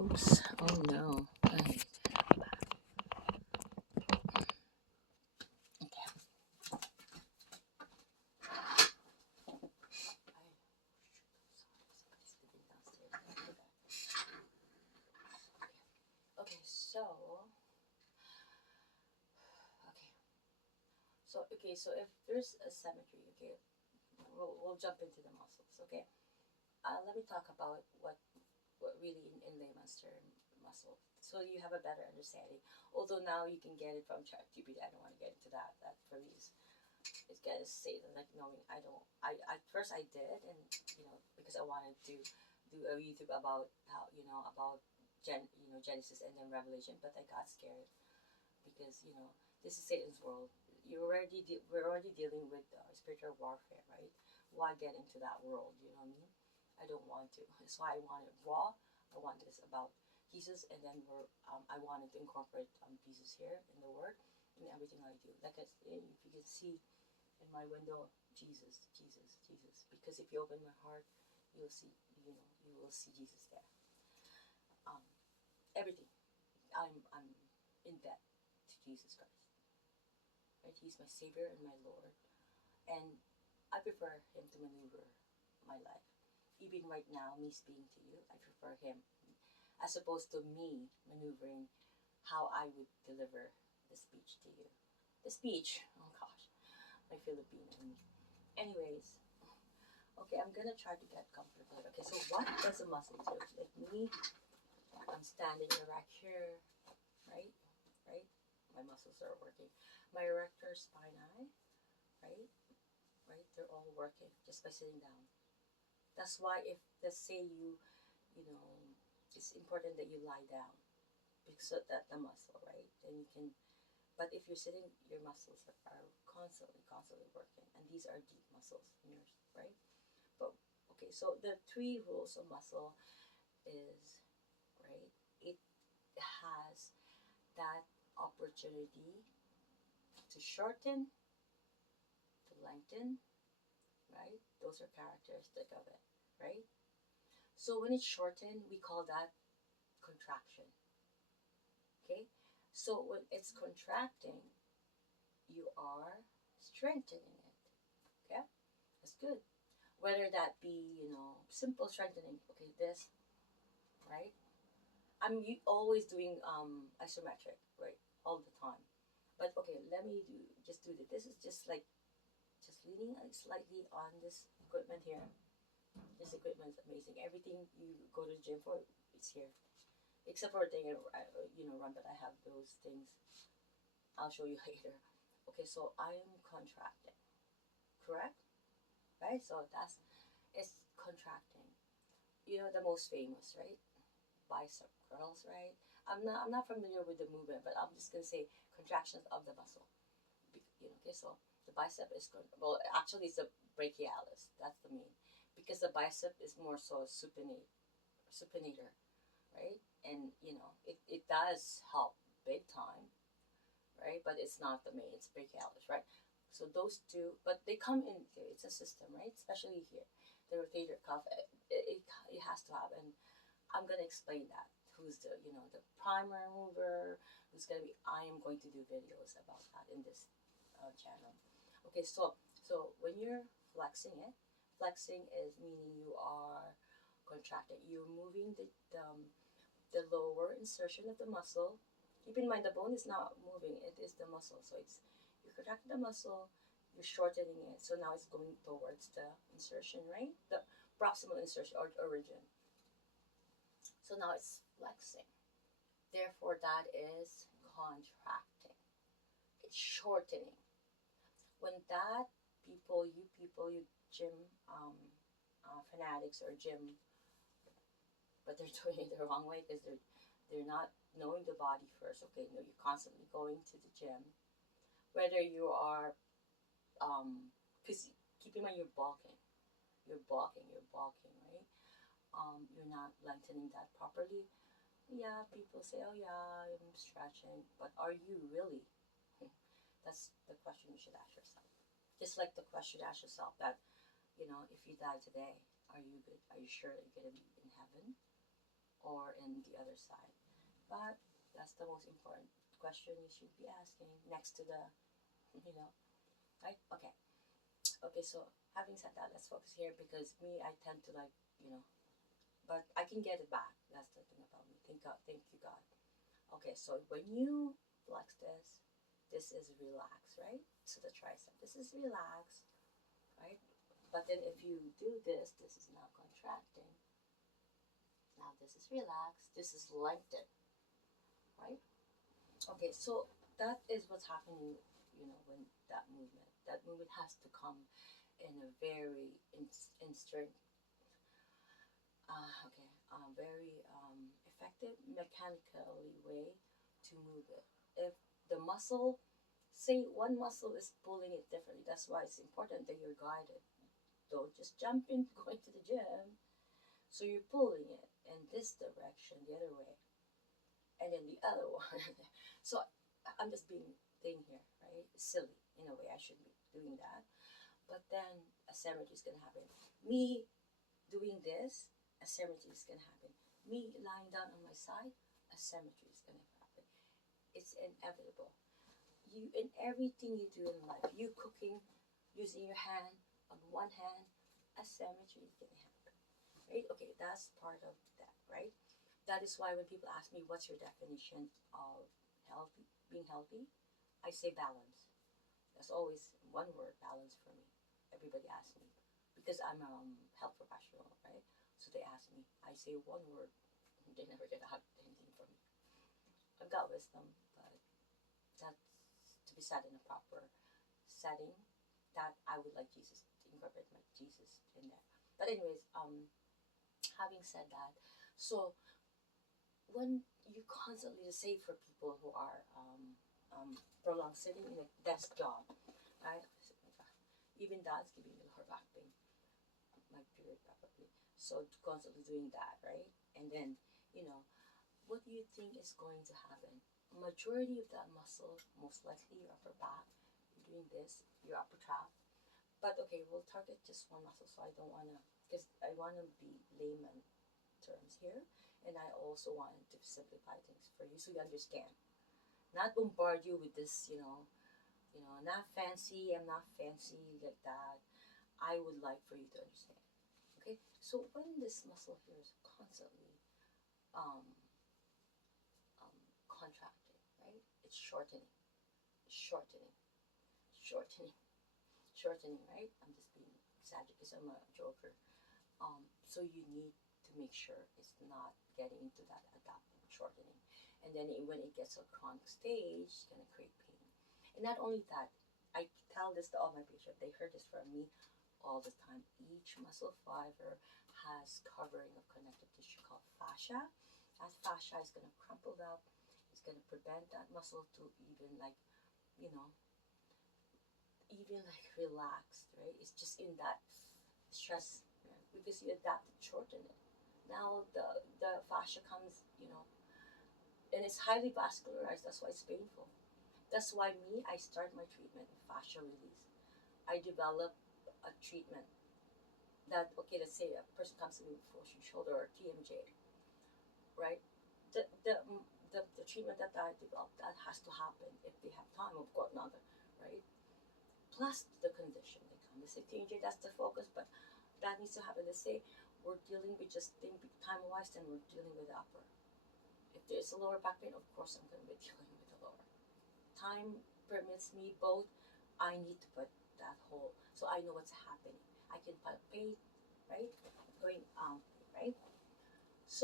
Oops. Oh no. Ay. Okay, so if there's a symmetry, okay, we'll jump into the muscles, okay. Let me talk about what really in layman's term muscle, so you have a better understanding. Although now you can get it from ChatGPT, I don't want to get into that. That for me is it's gonna say that, like, knowing I don't. I first I did, and because I wanted to do a YouTube about how about Genesis and then Revelation, but I got scared because this is Satan's world. We're already dealing with spiritual warfare, right? Why get into that world? You know what I mean? I don't want to. That's why I want it raw. I want this about Jesus, and then I wanted to incorporate Jesus here in the Word in everything I do. Like if you can see in my window, Jesus, Jesus, Jesus. Because if you open my heart, you'll see. You will see Jesus there. Um, Everything. I'm in debt to Jesus Christ. Right? He's my Savior and my Lord, and I prefer Him to maneuver my life. Even right now, me speaking to you, I prefer Him as opposed to me maneuvering how I would deliver the speech to you. The speech, oh gosh, my Filipino. Anyways, okay, I'm gonna try to get comfortable. Okay, so what does a muscle do? Like me, I'm standing erect here, right? Right? My muscles are working. My erector spinae, right? Right? They're all working just by sitting down. That's why if let's say you know, it's important that you lie down because of that the muscle, right? Then you can. But if you're sitting, your muscles are constantly working, and these are deep muscles in yours, right? But okay, so the three rules of muscle is right. It has that opportunity to shorten, to lengthen, right? Those are characteristic of it, right? So when it's shortened, we call that contraction. Okay, so when it's contracting, you are strengthening it. Okay, that's good. Whether that be simple strengthening. Okay, this right. Always doing isometric, right, all the time. But okay, let me just do this. This is just like just leaning slightly on this equipment here. This equipment is amazing. Everything you go to the gym for, it's here. Except for thing, run, but I have those things. I'll show you later. Okay, so I am contracting, correct? Right? So it's contracting. The most famous, right? Bicep curls, right? I'm not familiar with the movement, but I'm just gonna say contractions of the muscle. Okay, so the bicep is good. Well, actually, it's the brachialis. That's the main, because the bicep is more so supinator, right? And it does help big time, right? But it's not the main. It's brachialis, right? So those two, but they come in. It's a system, right? Especially here, the rotator cuff. It has to have, and I'm gonna explain that. Who's the primary mover? Who's gonna be? I am going to do videos about that in this channel. Okay, so when you're flexing is meaning you are contracting. You're moving the lower insertion of the muscle. Keep in mind the bone is not moving; it is the muscle. So you're contracting the muscle, you're shortening it. So now it's going towards the insertion, right? The proximal insertion or origin. So now it's flexing. Therefore, that is contracting. It's shortening. When that you gym fanatics or gym, but they're doing it the wrong way because they're not knowing the body first. Okay, no, you're constantly going to the gym, whether you are because keep in mind you're bulking, right? You're not lengthening that properly. Yeah, people say, oh yeah, I'm stretching, but are you really? That's the question you should ask yourself. Just like the question ask yourself that, if you die today, are you good? Are you sure that you're gonna be in heaven? or in the other side. But that's the most important question you should be asking next to the, you know, right? Okay. Okay, so having said that, let's focus here because me, I tend to like, you know, but I can get it back. That's the thing about me. Thank you, God. Okay, so when you flex this is relaxed, right? So the tricep, this is relaxed, right? But then if you do this is now contracting. Now this is relaxed, this is lengthened, right? Okay, so that is what's happening, you know, when that movement has to come in a very instant, very effective mechanically way to move it. If the muscle, say one muscle is pulling it differently, that's why it's important that you're guided. Don't just jump in going to the gym. So you're pulling it in this direction, the other way, and then the other one. So I'm just being here, right? Silly in a way. I shouldn't be doing that. But then asymmetry is gonna happen. Me doing this, asymmetry is gonna happen. Me lying down on my side, asymmetry is gonna happen. It's inevitable. You in everything you do in life, you cooking, using your hand on one hand, asymmetry is gonna happen. Right? Okay, that's part of that, right? That is why when people ask me what's your definition of healthy, being healthy, I say balance. That's always one word, balance for me. Everybody asks me because I'm a health professional, right? So they ask me. I say one word. They never get out anything from me. I've got wisdom, but that's to be said in a proper setting. That I would like Jesus to incorporate my Jesus in there. But anyways, having said that, so when you constantly say for people who are prolonged sitting in a desk job, right? Even that's giving me lower back pain, my period probably. So constantly doing that, right? And then, you know, what do you think is going to happen? Majority of that muscle, most likely your upper back, you're doing this, your upper trap. But okay, we'll target just one muscle, so I don't wanna, because I wanna be layman terms here, and I also wanted to simplify things for you so you understand. Not bombard you with this, not fancy. I'm not fancy like that. I would like for you to understand. Okay, so when this muscle here is constantly um, contracting, right? It's shortening, shortening, shortening, shortening, right? I'm just being exaggerated because I'm a joker. So you need to make sure it's not getting into that adapting shortening. And then when it gets to a chronic stage, it's going to create pain. And not only that, I tell this to all my patients. They heard this from me all the time. Each muscle fiber has covering of connective tissue called fascia. That fascia is going to crumple up. It's going to prevent that muscle to even even like relaxed, right? It's just in that stress, right? Because you adapt to shorten it. Now the fascia comes, and it's highly vascularized. That's why it's painful. That's why me, I start my treatment with fascia release. I develop a treatment that, okay, let's say a person comes to me with frozen shoulder or TMJ, right? The, the, the treatment that I develop, that has to happen if they have time, of course, not, right? Plus the condition they come. They say TMJ, that's the focus, but that needs to happen. They say we're dealing with just time wise, then we're dealing with the upper. If there's a lower back pain, of course I'm going to be dealing with the lower. Time permits me both. I need to put that whole, so I know what's happening. I can palpate, right? Going right?